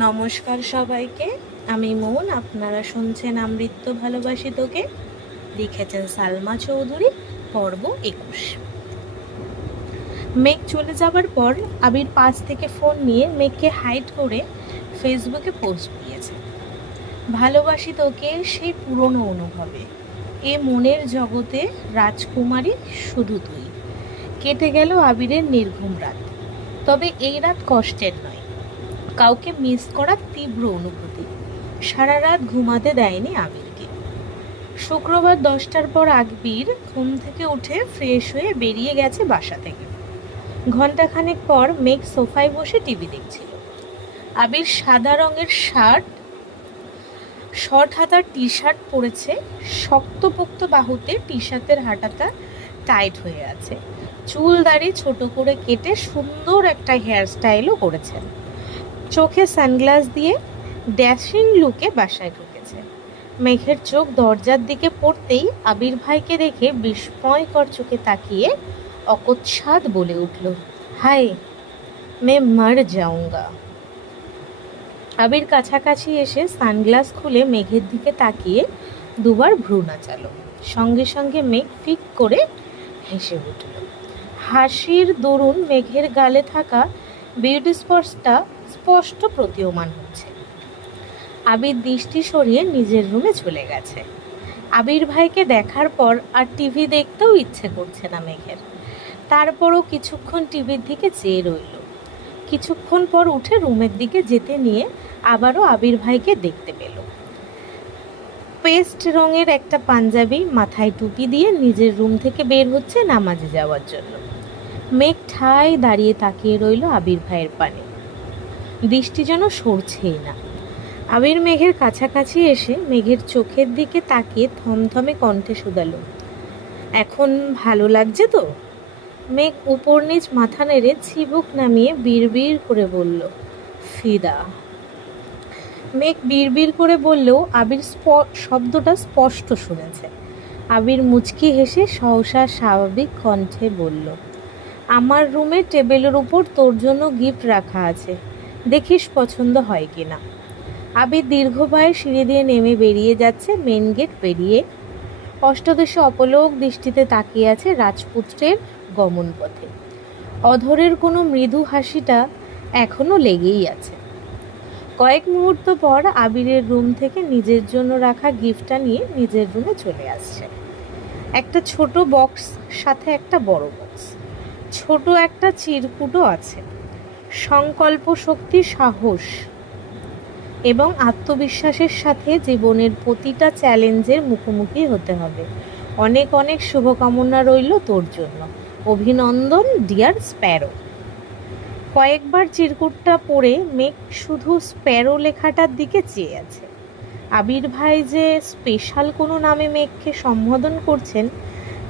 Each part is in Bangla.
নমস্কার সবাইকে। আমি মন, আপনারা শুনছেন আমৃত্য ভালোবাসি তোকে। লিখেছেন সালমা চৌধুরী। পর্ব 21। মেঘ চলে যাবার পর আবির পাশ থেকে ফোন নিয়ে মেঘকে হাইড করে ফেসবুকে পোস্ট দিয়েছে। ভালোবাসি তোকে সেই পুরনো অনুভবে, এ মনের জগতে রাজকুমারী শুধু তুই। কেটে গেল আবিরের নির্ঘুম রাত। তবে এই রাত কষ্টের নয়, কাউকে মিস করার তীব্র অনুভূতি। সারা রাত ঘুমাতে দেয়নি আবিরকে। শুক্রবার 10টার পর আবির ঘুম থেকে উঠে ফ্রেশ হয়ে বেরিয়ে গেছে বাসা থেকে। ঘণ্টাখানেক পর মেঘ সোফায় বসে টিভি দেখছিল। আবির সাদা রঙের শর্ট হাতার টি শার্ট পরেছে। শক্তপোক্ত বাহুতে টি শার্টের হাঁটাটা টাইট হয়ে আছে। চুল দাড়ি ছোট করে কেটে সুন্দর একটা হেয়ার স্টাইলও করেছেন। চোখে সানগ্লাস দিয়ে ড্যাশিং লুকে বাসায় ঢুকেছে। মেঘের চোখ দরজার দিকে পড়তেই আবির ভাইকে দেখে বিস্ময়কর চোখে তাকিয়ে অকস্মাৎ বলে উঠল, হায়, মে মর যাউঙ্গা। আবির কাছাকাছি এসে সানগ্লাস খুলে মেঘের দিকে তাকিয়ে দুবার ভ্রু নাচালো। সঙ্গে সঙ্গে মেঘ ফিক করে হেসে উঠল। হাসির দরুন মেঘের গালে থাকা বিউটি স্পটটা স্পষ্ট প্রতীয়মান হচ্ছে। আবির দৃষ্টি সরিয়ে নিজের রুমে চলে গেছে। আবির ভাইকে দেখার পর আর টিভি দেখতেও ইচ্ছে করছে না মেঘের। তারপরও কিছুক্ষণ টিভির দিকে চেয়ে রইল। কিছুক্ষণ পর উঠে রুমের দিকে যেতে নিয়ে আবারও আবির ভাইকে দেখতে পেল। পেস্ট রঙের একটা পাঞ্জাবি, মাথায় টুপি দিয়ে নিজের রুম থেকে বের হচ্ছে নামাজে যাওয়ার জন্য। মেঘ ঠায় দাঁড়িয়ে তাকিয়ে রইল আবির ভাইয়ের পানে। দৃষ্টি যেন সরছেই না। আবির মেঘের কাছাকাছি এসে মেঘের চোখের দিকে তাকিয়ে থমথমে কণ্ঠে শুধালো, এখন ভালো লাগছে তো? মেঘ উপর নিচ মাথা নেড়ে চিবুক নামিয়ে বিড়বিড় করে বলল, ফিদা। মেঘ বিড়বিড় করে বললেও আবির শব্দটা স্পষ্ট শুনেছে। আবির মুচকি হেসে সহসা স্বাভাবিক কণ্ঠে বলল, আমার রুমে টেবিলের উপর তোর জন্য গিফট রাখা আছে, দেখিস পছন্দ হয় কিনা। আবির দীর্ঘ পায়ে সিঁড়ি দিয়ে নেমে বেরিয়ে যাচ্ছে। মেন গেট পেরিয়ে অষ্টদশে অপলোক দৃষ্টিতে তাকিয়ে আছে রাজপুত্রের গমন পথে। অধরের কোনো মৃদু হাসিটা এখনো লেগেই আছে। কয়েক মুহূর্ত পর আবিরের রুম থেকে নিজের জন্য রাখা গিফটটা নিয়ে নিজের রুমে চলে আসছে। একটা ছোট বক্স, সাথে একটা বড় বক্স। ছোট একটা চিরকুটও আছে। সংকল্প শক্তি, সাহস এবং আত্মবিশ্বাসের সাথে জীবনের প্রতিটা চ্যালেঞ্জের মুখোমুখি হতে হবে। অনেক অনেক শুভকামনা রইল তোর জন্য। অভিনন্দন ডিয়ার স্প্যারো। কয়েকবার চিরকুটটা পড়ে মেঘ শুধু স্প্যারো লেখাটার দিকে চেয়ে আছে। আবির ভাই যে স্পেশাল কোনো নামে মেঘকে সম্বোধন করছেন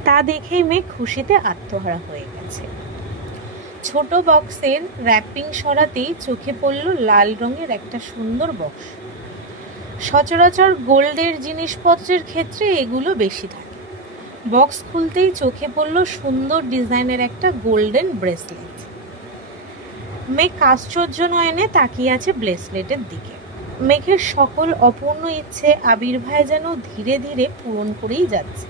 তা দেখেই মেঘ খুশিতে আত্মহারা হয়ে গেছে। ছোট বক্সের র্যাপিং সরাতেই চোখে পড়ল লাল রঙের একটা সুন্দর বক্স। সচরাচর গোল্ডের জিনিসপত্রের ক্ষেত্রে এগুলো বেশি থাকে। বক্স খুলতেই চোখে পড়ল সুন্দর ডিজাইনের একটা গোল্ডেন ব্রেসলেট। মেঘ আশ্চর্য নয়নে তাকিয়ে আছে ব্রেসলেটের দিকে। মেঘের সকল অপূর্ণ ইচ্ছে আবির ভাই যেন ধীরে ধীরে পূরণ করেই যাচ্ছে।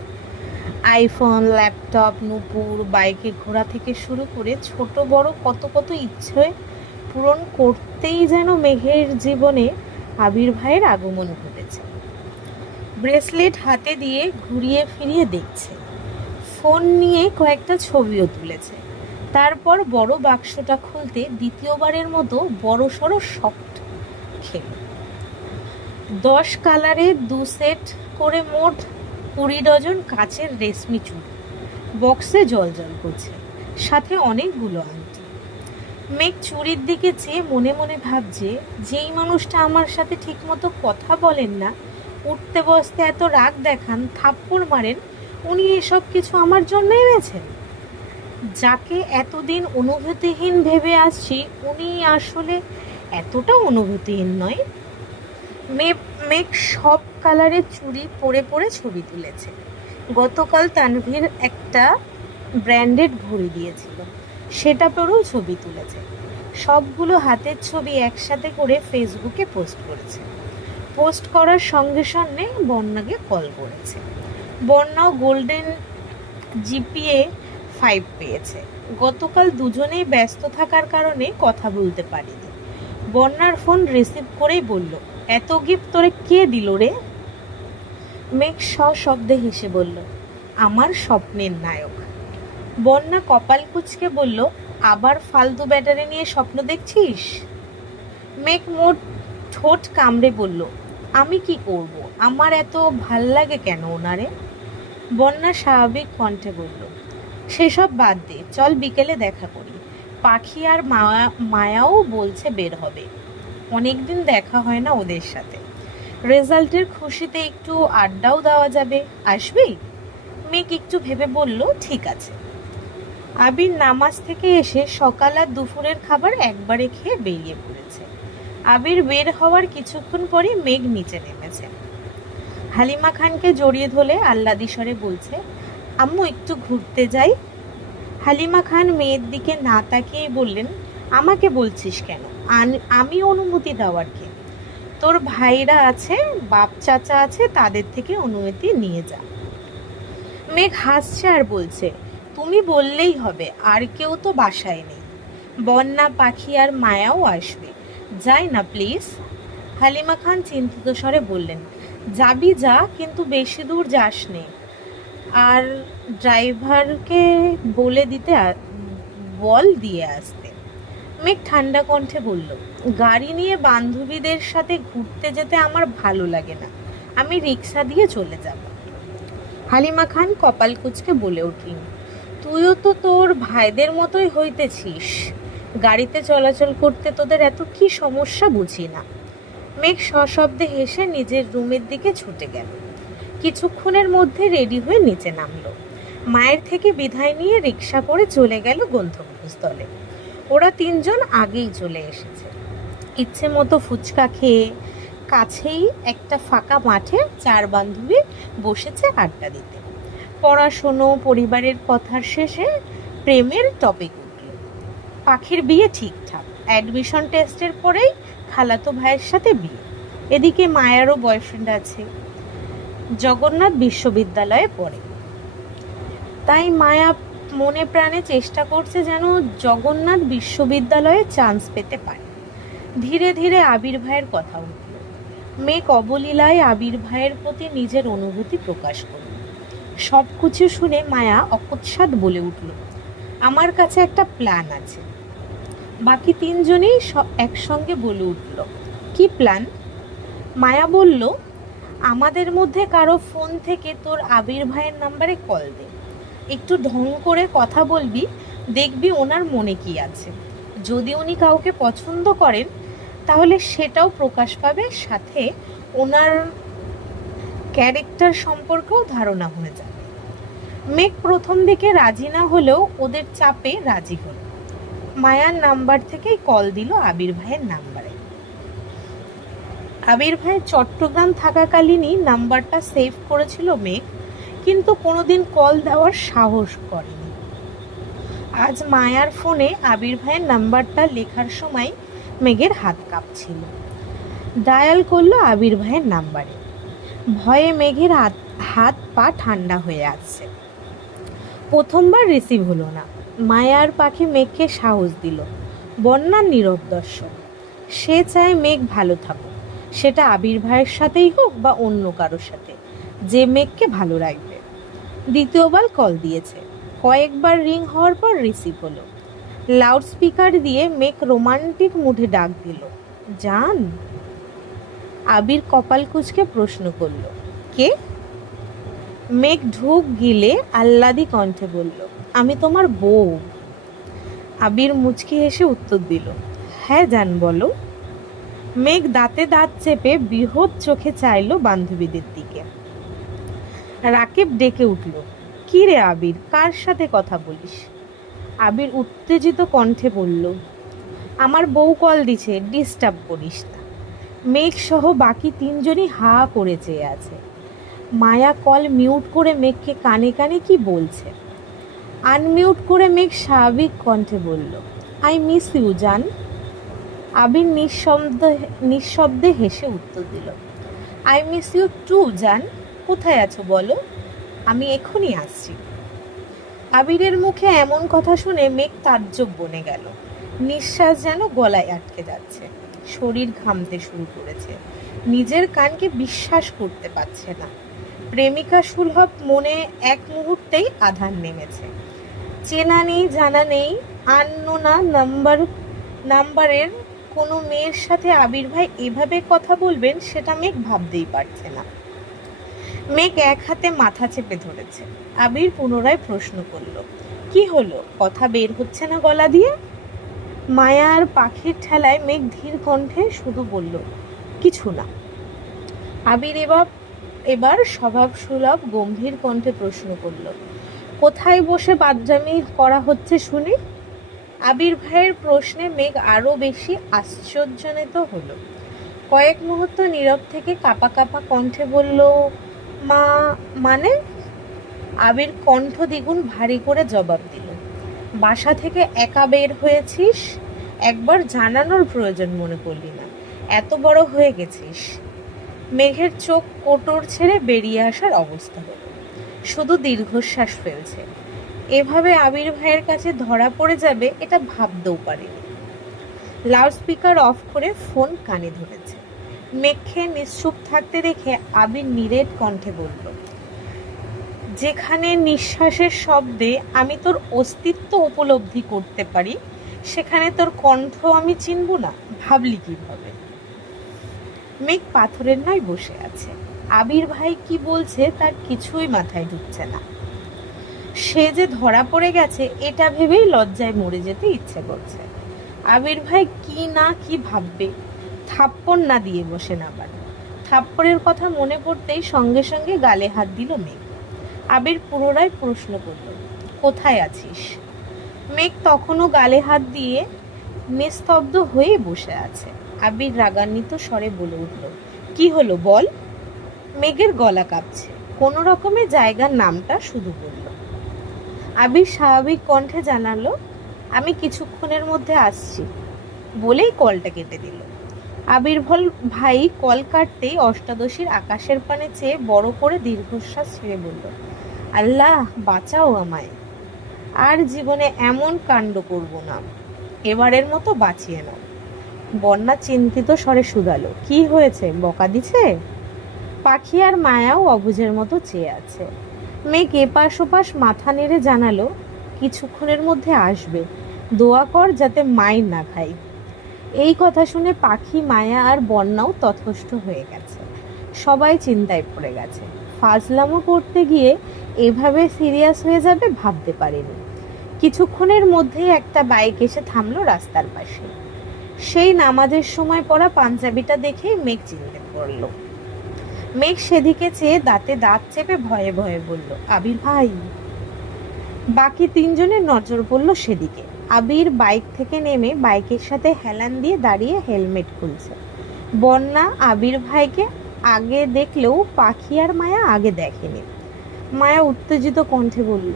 আইফোন, ল্যাপটপ, নূপুর, বাইকে ঘোরা থেকে শুরু করে ছোট বড় কত কত ইচ্ছে পূরণ করতেই যেন মেঘের জীবনে আবির ভাইয়ের আগমন ঘটেছে। ব্রেসলেট হাতে দিয়ে ঘুরিয়ে ফিরিয়ে দেখছে। ফোন নিয়ে কয়েকটা ছবিও তুলেছে। তারপর বড় বাক্সটা খুলতে দ্বিতীয়বারের মতো বড় সড়ো শক্ট খেল। 10 কালারের 2 সেট করে মোট 20 ডজন কাচের রেশমি চুড়ি বক্সে জলজল করছে, সাথে অনেকগুলো আংটি। মেঘ চুড়ির দিকে চেয়ে মনে মনে ভাবছে, যেই মানুষটা আমার সাথে ঠিকমতো কথা বলেন না, উঠতে বসতে এত রাগ দেখান, থাপ্পড় মারেন, উনি এসব কিছু আমার জন্য এনেছেন। যাকে এতদিন অনুভূতিহীন ভেবে আসছি, উনি আসলে এতটা অনুভূতিহীন নয়। মেঘ সব কালারের চুড়ি পরে পরে ছবি তুলেছে। গতকাল তানভীর একটা ব্র্যান্ডেড ঘড়ি দিয়েছিল, সেটা পরেও ছবি তুলেছে। সবগুলো হাতের ছবি একসাথে করে ফেসবুকে পোস্ট করেছে। পোস্ট করার সঙ্গে সঙ্গে বন্যাকে কল করেছে। বন্যাও গোল্ডেন জিপিএ 5 পেয়েছে। গতকাল দুজনেই ব্যস্ত থাকার কারণে কথা বলতে পারিনি। বন্যার ফোন রিসিভ করেই বলল, এত গিফট তোরে কে দিল রে? মেঘ সশব্দে হেসে বলল, আমার স্বপ্নের নায়ক। বন্যা কপাল কুঁচকে বলল, আবার ফালতু ব্যাটারি নিয়ে স্বপ্ন দেখছিস? মেঘ ঠোঁট কামড়ে বলল, আমি কি করব, আমার এত ভাল লাগে কেন ওনারে? বন্যা স্বাভাবিক কণ্ঠে বলল, সেসব বাদ দে, চল বিকেলে দেখা করি। পাখি আর মায়াও বলছে বের হবে, অনেকদিন দেখা হয় না ওদের সাথে। রেজাল্টের খুশিতে একটু আড্ডাও দেওয়া যাবে, আসবি? মেঘ একটু ভেবে বলল, ঠিক আছে। আবির নামাজ থেকে এসে সকাল আর দুপুরের খাবার একবারে খেয়ে বেরিয়ে পড়েছে। আবির বের হওয়ার কিছুক্ষণ পরই মেঘ নিচে নেমেছে। হালিমা খানকে জড়িয়ে ধরে আহ্লাদি স্বরে বলছে, আম্মু একটু ঘুরতে যাই। হালিমা খান মেয়ের দিকে না তাকিয়ে বললেন, আমাকে বলছিস কেন? আমি অনুমতি দেওয়ার কে? তোর ভাইরা আছে, বাপ চাচা আছে, তাদের থেকে অনুমতি নিয়ে যা। মেঘ হাসছে আর বলছে, তুমি বললেই হবে, আর কেউ তো বাসায় নেই। বন্যা, পাখি আর মায়াও আসবে, যাই না প্লিজ। হালিমা খান চিন্তিত স্বরে বললেন, যাবি যা, কিন্তু বেশি দূর যাস নে। আর ড্রাইভারকে বলে দিতে বল দিয়ে আসতে। মেঘ ঠান্ডা কণ্ঠে বলল, গাড়ি নিয়ে বান্ধবীদের সাথে ঘুরতে যেতে আমার ভালো লাগে না, আমি রিক্সা দিয়ে চলে যাব। হালিমা খান কপাল কুঁচকে বলে উঠলেন, তুইও তো তোর ভাইদের মতোই হইতেছিস, গাড়িতে চলাচল করতে তোদের এত কি সমস্যা বুঝি না। মেঘ সশব্দে হেসে নিজের রুমের দিকে ছুটে গেল। কিছুক্ষণের মধ্যে রেডি হয়ে নিচে নামলো। মায়ের থেকে বিদায় নিয়ে রিক্সা করে চলে গেল গন্তব্যস্থলে। ওরা তিনজন আগেই চলে এসেছে। ইচ্ছে মতো ফুচকা খেয়ে কাছেই একটা ফাঁকা মাঠে চার বান্ধবী বসেছে আড্ডা দিতে। পড়াশুনো, পরিবারের কথার শেষে প্রেমের টপিক উঠল। পাখির বিয়ে ঠিকঠাক, অ্যাডমিশন টেস্টের পরেই খালাতো ভাইয়ের সাথে বিয়ে। এদিকে মায়ারও বয়ফ্রেন্ড আছে, জগন্নাথ বিশ্ববিদ্যালয়ে পড়ে। তাই মায়া মনে প্রাণে চেষ্টা করছে যেন জগন্নাথ বিশ্ববিদ্যালয়ে চান্স পেতে পারে। ধীরে ধীরে আবির ভাইয়ের কথা উঠল। মেঘ অবলীলায় আবির ভাইয়ের প্রতি নিজের অনুভূতি প্রকাশ করল। সব কিছু শুনে মায়া অকস্মাৎ বলে উঠল, আমার কাছে একটা প্ল্যান আছে। বাকি তিনজনেই একসঙ্গে বলে উঠল, কি প্ল্যান? মায়া বলল, আমাদের মধ্যে কারো ফোন থেকে তোর আবির ভাইয়ের নাম্বারে কল দে, একটু ঢং করে কথা বলবি, দেখবি ওনার মনে কি আছে। যদি উনি কাউকে পছন্দ করেন তাহলে সেটাও প্রকাশ পাবে, সাথে ওনার ক্যারেক্টার সম্পর্কেও ধারণা হয়ে যাবে। মেঘ প্রথম দিকে রাজি না হলেও ওদের চাপে রাজি হল। মায়ার নাম্বার থেকেই কল দিল আবির ভাইয়ের নাম্বারে। আবির ভাই চট্টগ্রাম থাকাকালীনই নাম্বারটা সেভ করেছিল মেঘ, কিন্তু কোনোদিন কল দেওয়ার সাহস করেনি। আজ মায়ার ফোনে আবির ভাইয়ের নাম্বারটা লেখার সময় মেঘের হাত কাঁপছিল। ডায়াল করলো আবির ভাইয়ের নাম্বারে। ভয়ে মেঘের হাত পা ঠান্ডা হয়ে আসছে। প্রথমবার রিসিভ হলো না। মায়ার পাখি মেঘকে সাহস দিল। বন্যার নীরব দর্শক, সে চায় মেঘ ভালো থাকুক, সেটা আবির ভাইয়ের সাথেই হোক বা অন্য কারোর সাথে, যে মেঘকে ভালো রাখবে। দ্বিতীয়বার কল দিয়েছে। কয়েকবার রিং হওয়ার পর রিসিভ হলো। লাউড স্পিকার দিয়ে মেঘ রোমান্টিক মুডে ডাক দিল, জান। আবির কপাল কুঁচকে প্রশ্ন করল, কে? মেঘ ঢোক গিলে আহ্লাদি কণ্ঠে বলল, আমি তোমার বউ। আবির মুচকি হেসে উত্তর দিল, হ্যাঁ জান বলো। মেঘ দাঁতে দাঁত চেপে বৃহৎ চোখে চাইল বান্ধবীদের দিকে। রাকিব ডেকে উঠল, কি রে আবির, কার সাথে কথা বলিস? আবির উত্তেজিত কণ্ঠে বলল, আমার বউ কল দিছে, ডিস্টার্ব করিস না। মেঘ সহ বাকি তিনজনই হা করে চেয়ে আছে। মায়া কল মিউট করে মেঘকে কানে কানে কি বলছে। আনমিউট করে মেঘ স্বাভাবিক কণ্ঠে বলল, আই মিস ইউ জান। আবির নিঃশব্দে হেসে উত্তর দিল, আই মিস ইউ টু জান। কোথায় আছো বলো, আমি এখনই আসছি। আবিরের মুখে এমন কথা শুনে মেঘ তাজ্জব বনে গেল। নিঃশ্বাস যেন গলায় আটকে যাচ্ছে, শরীর ঘামতে শুরু করেছে, নিজের কানকে বিশ্বাস করতে পারছে না। প্রেমিকা সুলভ মনে এক মুহূর্তেই আধার নেমেছে। চেনা নেই, জানা নেই, আননোনা নাম্বারের কোনো মেয়ের সাথে আবির ভাই এভাবে কথা বলবেন সেটা মেঘ ভাবতেই পারছে না। মেঘ এক হাতে মাথা চেপে ধরেছে। আবির পুনরায় প্রশ্ন করল, কি হলো, কথা বের হচ্ছে না গলা দিয়ে? মায়া আর পাখির ঠেলায় মেঘ ধীর কণ্ঠে শুধু বলল, কিছু না। আবির এবার স্বভাব সুলভ গম্ভীর কণ্ঠে প্রশ্ন করল, কোথায় বসে বাদরামি করা হচ্ছে শুনি? আবির ভাইয়ের প্রশ্নে মেঘ আরো বেশি আশ্চর্যান্বিত হলো। কয়েক মুহূর্ত নীরব থেকে কাঁপা কাঁপা কণ্ঠে বলল, মানে? আবির কণ্ঠ দ্বিগুণ ভারী করে জবাব দিল, বাসা থেকে একা বের হয়েছিস, একবার জানানোর প্রয়োজন মনে করলি না, এত বড় হয়ে গেছিস। মেঘের চোখ কোটর ছেড়ে বেরিয়ে আসার অবস্থা হলো, শুধু দীর্ঘশ্বাস ফেলছে। এভাবে আবির ভাইয়ের কাছে ধরা পড়ে যাবে এটা ভাবতেও পারেনি। লাউডস্পিকার অফ করে ফোন কানে ধরেছে। মেঘকে নিশ্চুপ থাকতে দেখে আবির নিরেট কণ্ঠে বলল, যেখানে নিঃশ্বাসের শব্দে আমি তোর অস্তিত্ব উপলব্ধি করতে পারি, সেখানে তোর কণ্ঠ আমি চিনব না, ভাবলি কিভাবে? মেঘ পাথরের নয় বসে আছে। আবির ভাই কি বলছে তার কিছুই মাথায় ঢুকছে না। সে যে ধরা পড়ে গেছে এটা ভেবেই লজ্জায় মরে যেতে ইচ্ছে করছে। আবির ভাই কি না কি ভাববে, থাপ্পড় না দিয়ে বসে না পারে। থাপ্পড়ের কথা মনে পড়তেই সঙ্গে সঙ্গে গালে হাত দিল মেঘ। আবির পুনরায় প্রশ্ন করল, কোথায় আছিস? মেঘ তখনও গালে হাত দিয়ে নিস্তব্ধ হয়ে বসে আছে। আবির রাগান্বিত স্বরে বলে উঠল, কি হলো বল? মেঘের গলা কাঁপছে, কোনো রকমে জায়গার নামটা শুধু বলল। আবির স্বাভাবিক কণ্ঠে জানালো, আমি কিছুক্ষণের মধ্যে আসছি, বলেই কলটা কেটে দিল। আবির ভাই কল কাটতেই অষ্টাদশীর আকাশের পানে চেয়ে বড় করে দীর্ঘশ্বাস ছেড়ে বলল, আল্লাহ বাঁচাও আমায়, আর জীবনে এমন কাণ্ড করব না, এবারের মতো বাঁচিয়ে নাও। বন্যা চিন্তিত স্বরে শুধালো, কি হয়েছে, বকা দিছে? পাখি আর মায়াও অবুঝের মতো চেয়ে আছে। মেঘ এপাশ ওপাশ মাথা নেড়ে জানালো, কিছুক্ষণের মধ্যে আসবে, দোয়া কর যাতে মাইর না খাই। এই কথা শুনে পাখি, মায়া আর বন্যাও তথস্থ হয়ে গেছে। সবাই চিন্তায় পড়ে গেছে। ফাজলামো করতে গিয়ে এভাবে সিরিয়াস হয়ে যাবে ভাবতে পারেনি। কিছুক্ষণের মধ্যেই একটা বাইক এসে থামলো রাস্তার পাশে। সেই নামাজের সময় পরা পাঞ্জাবিটা দেখেই মেঘ চিনতে পড়ল। মেঘ সেদিকে চেয়ে দাঁতে দাঁত চেপে ভয়ে ভয়ে বলল, আবির ভাই। বাকি তিনজনের নজর পড়ল সেদিকে। আবির বাইক থেকে নেমে বাইকের সাথে হেলান দিয়ে দাঁড়িয়ে হেলমেট খুলছে। বন্যা আবির ভাইকে আগে দেখলেও পাখি আর মায়া আগে দেখেনি। মায়া উত্তেজিত কণ্ঠে বলল,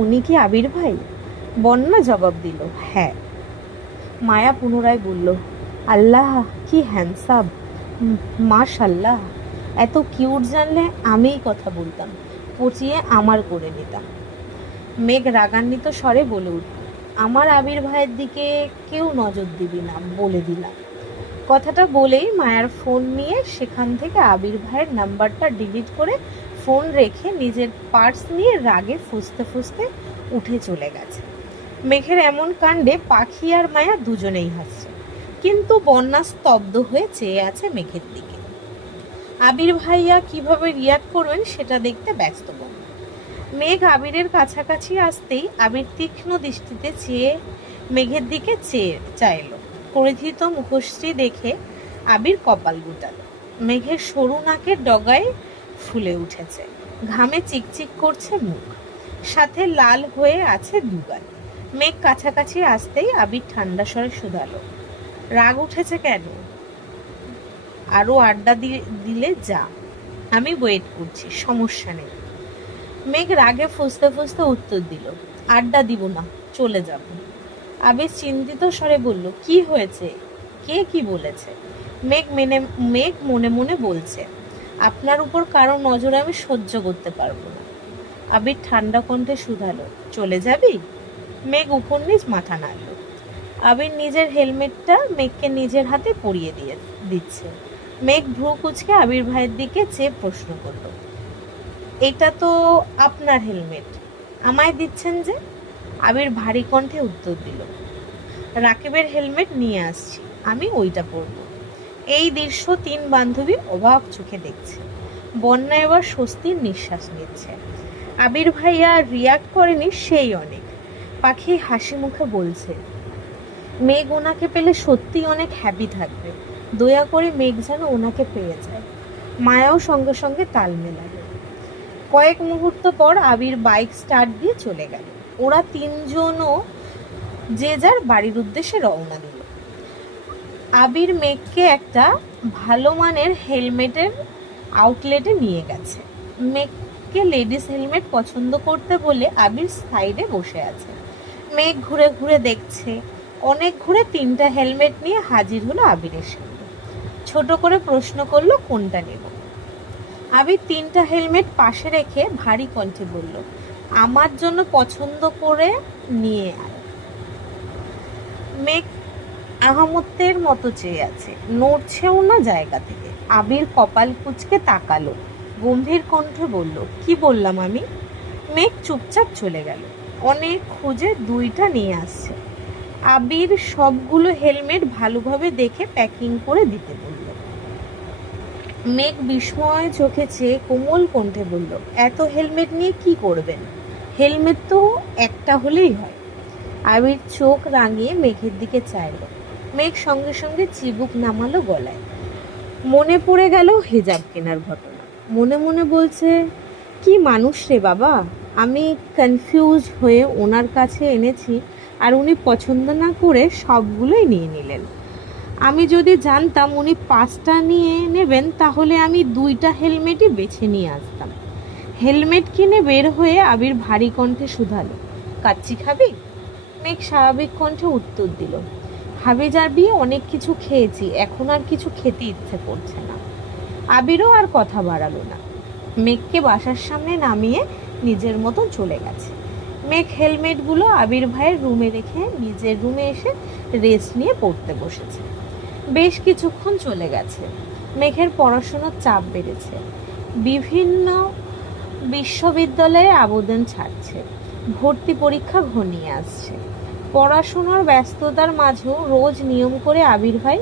উনি কি আবির ভাই? বন্যা জবাব দিল, হ্যাঁ। মায়া পুনরায় বলল, আল্লাহ কি হ্যান্ডসাম, মাশাল্লাহ, এত কিউট, জানলে আমিই কথা বলতাম, পচিয়ে আমার করে নিতাম। মেঘ রাগান্বিত স্বরে বলে উঠল, আমার আবির ভাইয়ের দিকে কেউ নজর দিবি না, বলে দিলাম। কথাটা বলেই মায়ার ফোন নিয়ে সেখান থেকে আবির ভাইয়ের নাম্বারটা ডিলিট করে ফোন রেখে নিজের পার্স নিয়ে রাগে ফুঁসতে ফুঁসতে উঠে চলে গেছে। মেঘের এমন কাণ্ডে পাখি আর মায়া দুজনেই হাসছে, কিন্তু বন্যা স্তব্ধ হয়ে চেয়ে আছে মেঘের দিকে। আবির ভাইয়া কিভাবে রিয়াক্ট করবেন সেটা দেখতে ব্যস্ত বন্যা। মেঘ আবিরের কাছাকাছি আসতেই আবির তীক্ষ্ণ দৃষ্টিতে চেয়ে মেঘের দিকে চাইল। পরিচিত মুখশ্রী দেখে আবির কপাল গুটালো। মেঘের সরু নাকের ডগায় ফুলে উঠেছে, ঘামে চিকচিক করছে মুখ, সাথে লাল হয়ে আছে দুগাল। মেঘ কাছাকাছি আসতেই আবির ঠান্ডা স্বরে শুধালো, রাগ উঠেছে কেন? আরো আড্ডা দিলে যা, আমি ওয়েট করছি, সমস্যা নেই। মেঘ রাগে ফুঁসতে ফুঁসতে উত্তর দিল, আড্ডা দিব না, চলে যাব। আবির চিন্তিত স্বরে বলল, কি হয়েছে, কে কি বলেছে? মেঘ মনে মনে বলছে, আপনার উপর কারো নজর আমি সহ্য করতে পারবো না। আবির ঠান্ডা কণ্ঠে শুধালো, চলে যাবি? মেঘ উপর নিচ মাথা নাড়ল। আবির নিজের হেলমেটটা মেঘকে নিজের হাতে পরিয়ে দিচ্ছে। মেঘ ভ্রু কুঁচকে আবির ভাইয়ের দিকে চেয়ে প্রশ্ন করল, এটা তো আপনার হেলমেট, আমায় দিচ্ছেন যে? আবির ভারী কণ্ঠে উত্তর দিল, রাকিবের হেলমেট নিয়ে আসছি, আমি ওইটা পরব। এই দৃশ্য তিন বান্ধবী অবাক চোখে দেখছে। বন্যা এবার স্বস্তির নিঃশ্বাস নিচ্ছে। আবির ভাইয়া রিয়াক্ট করেনি সেই অনেক। পাখি হাসি মুখে বলছে, মেঘ ওনাকে পেলে সত্যি অনেক হ্যাপি থাকবে। দয়া করে মেঘ যেন ওনাকে পেয়ে যায়। মায়াও সঙ্গে সঙ্গে তাল মেলাবে। কয়েক মুহূর্ত পর আবির বাইক স্টার্ট দিয়ে চলে গেল। ওরা তিনজনও যে যার বাড়ির উদ্দেশ্যে রওনা দিল। আবির মেঘকে একটা ভালো মানের হেলমেটের আউটলেটে নিয়ে গেছে। মেঘকে লেডিস হেলমেট পছন্দ করতে বলে আবির সাইডে বসে আছে। মেঘ ঘুরে ঘুরে দেখছে। অনেক ঘুরে তিনটা হেলমেট নিয়ে হাজির হলো আবিরের সামনে। ছোট করে প্রশ্ন করলো, কোনটা নেব? আবির তিনটা হেলমেট পাশে রেখে ভারী কণ্ঠে বলল, আমার জন্য পছন্দ করে নিয়ে আয়। মেঘ আহামতের মতো চেয়ে আছে, নড়ছেও না জায়গা থেকে। আবির কপাল কুঁচকে তাকালো, গম্ভীর কণ্ঠে বলল, কি বললাম আমি? মেঘ চুপচাপ চলে গেল। অনেক খুঁজে দুইটা নিয়ে আসছে। আবির সবগুলো হেলমেট ভালোভাবে দেখে প্যাকিং করে দিতে বলল। মেঘ বিস্ময় চোখে চেয়ে কোমল কণ্ঠে বলল, এত হেলমেট নিয়ে কি করবেন? হেলমেট তো একটা হলেই হয়। আবির চোখ রাঙিয়ে মেঘের দিকে চাইল। মেঘ সঙ্গে সঙ্গে চিবুক নামালো গলায়। মনে পড়ে গেল হিজাব কেনার ঘটনা। মনে মনে বলছে, কি মানুষ রে বাবা। আমি কনফিউজ হয়ে ওনার কাছে এনেছি আর উনি পছন্দ না করে সবগুলোই নিয়ে নিলেন। আমি যদি জানতাম উনি 5টা নিয়ে নেবেন তাহলে আমি 2টা হেলমেটই বেছে নিয়ে আসতাম। হেলমেট কিনে বের হয়ে আবির ভারী কণ্ঠে শুধালো, কাচ্চি খাবি? মেঘ স্বাভাবিক কণ্ঠে উত্তর দিল, হাবি জাবি অনেক কিছু খেয়েছি, এখন আর কিছু খেতে ইচ্ছে করছে না। আবিরও আর কথা বাড়ালো না। মেঘকে বাসার সামনে নামিয়ে নিজের মতন চলে গেছে। মেঘ হেলমেটগুলো আবির ভাইয়ের রুমে রেখে নিজের রুমে এসে রেস্ট নিয়ে পড়তে বসেছে। বেশ কিছুক্ষণ চলে গেছে। মেঘের পড়াশোনার চাপ বেড়েছে। বিভিন্ন বিশ্ববিদ্যালয়ে আবেদন ছাড়ছে। ভর্তি পরীক্ষা ঘনিয়ে আসছে। পড়াশোনার ব্যস্ততার মাঝেও রোজ নিয়ম করে আবির ভাই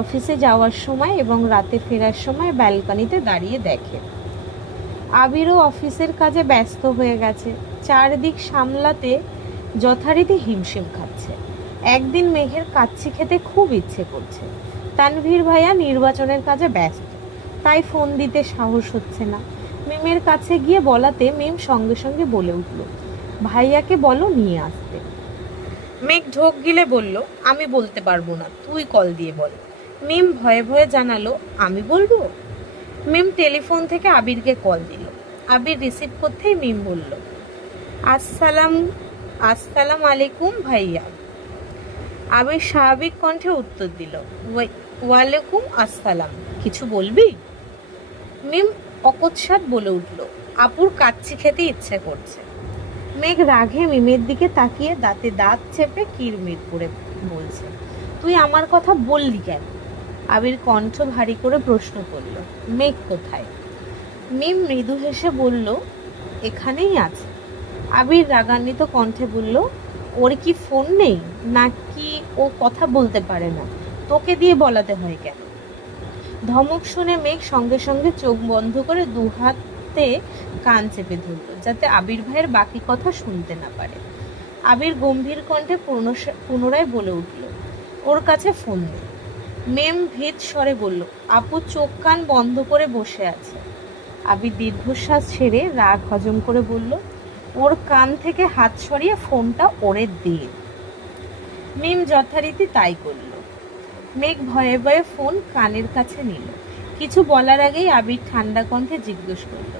অফিসে যাওয়ার সময় এবং রাতে ফেরার সময় ব্যালকনিতে দাঁড়িয়ে দেখে। আবিরও অফিসের কাজে ব্যস্ত হয়ে গেছে। চারদিক সামলাতে যথারীতি হিমশিম খাচ্ছে। একদিন মেঘের কাচ্চি খেতে খুব ইচ্ছে করছে। তানভীর ভাইয়া নির্বাচনের কাজে ব্যস্ত, তাই ফোন দিতে সাহস হচ্ছে না। মিমের কাছে গিয়ে বলাতে মিম সঙ্গে সঙ্গে বলে উঠল, ভাইয়াকে বলো নিয়ে আসতে। মেঘ ঢোক গিলে বলল, আমি বলতে পারবো না, তুই কল দিয়ে বল। মিম ভয়ে ভয়ে জানালো, আমি বলবো? মিম টেলিফোন থেকে আবিরকে কল দিল। আবির রিসিভ করতেই মিম বলল, আসসালাম আলাইকুম ভাইয়া। আবির স্বাভাবিক কণ্ঠে উত্তর দিল, ওয়ালাইকুম আসসালাম, কিছু বলবি? মিম অকস্মাৎ বলে উঠল, আপুর কাচ্চি খেতে ইচ্ছে করছে। মেঘ রাগে মিমের দিকে তাকিয়ে দাঁতে দাঁত চেপে কিরমির করে বলছে, তুই আমার কথা বললি কেন? আবির কণ্ঠ ভারী করে প্রশ্ন করল, মেঘ কোথায়? মিম মৃদু হেসে বলল, এখানেই আছে। আবির রাগান্বিত কণ্ঠে বলল, ওর কি ফোন নেই নাকি ও কথা বলতে পারে না? তোকে দিয়ে বলাতে হয় কেন? ধমক শুনে মেঘ সঙ্গে সঙ্গে চোখ বন্ধ করে 2 হাতে কান চেপে ধরল, যাতে আবির ভাইয়ের বাকি কথা শুনতে না পারে। আবির গম্ভীর কণ্ঠে পুনরায় বলে উঠল, ওর কাছে ফোন নেই। মেম ভীত স্বরে বলল, আপু চোখ কান বন্ধ করে বসে আছে। আবির দীর্ঘশ্বাস ছেড়ে রাগ হজম করে বলল, ওর কান থেকে হাত সরিয়ে ফোনটা ওরে দিয়ে। মিম যথারীতি তাই করল। মেঘ ভয়ে ভয়ে ফোন কানের কাছে নিল। কিছু বলার আগেই আবির ঠান্ডা কণ্ঠে জিজ্ঞেস করল,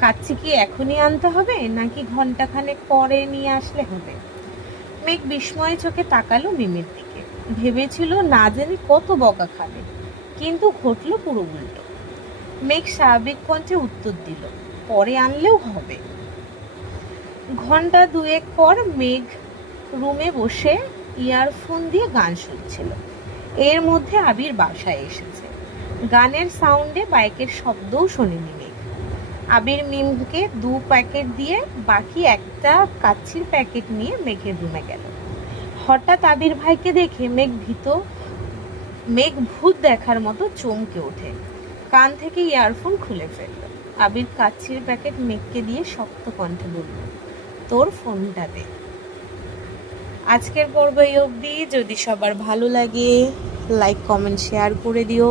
কাচ্চি কি এখনই আনতে হবে নাকি ঘন্টাখানেক পরে নিয়ে আসলে হবে? মেঘ বিস্ময়ে চোখে তাকালো মিমের দিকে। ভেবেছিল না জানি কত বকা খাবে, কিন্তু ঘটল পুরো উল্টো। মেঘ স্বাভাবিক কণ্ঠে উত্তর দিল, পরে আনলেও হবে। ঘন্টা দুয়েক পর মেঘ রুমে বসে ইয়ারফোন দিয়ে গান শুনছিল। এর মধ্যে আবির বাসায় এসেছে। গানের সাউন্ডে বাইকের শব্দও শোনেনি মেঘ। আবির মিমকে 2 প্যাকেট দিয়ে বাকি একটা কাচ্ছির প্যাকেট নিয়ে মেঘের রুমে গেল। হঠাৎ আবির ভাইকে দেখে মেঘ ভূত দেখার মতো চমকে ওঠে, কান থেকে ইয়ারফোন খুলে ফেলল। আবির কাচ্ছির প্যাকেট মেঘকে দিয়ে শক্ত কণ্ঠে বলল, তোর ফোনটা দে। আজকের পর্ব এই অবধি। যদি সবার ভালো লাগে লাইক কমেন্ট শেয়ার করে দিও,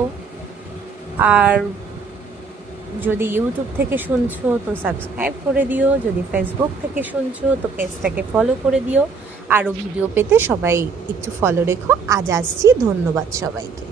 আর যদি ইউটিউব থেকে শুনছো তো সাবস্ক্রাইব করে দিও, যদি ফেসবুক থেকে শুনছো তো পেজটাকে ফলো করে দিও। আরও ভিডিও পেতে সবাই একটু ফলো রেখো। আজ আসছি, ধন্যবাদ সবাইকে।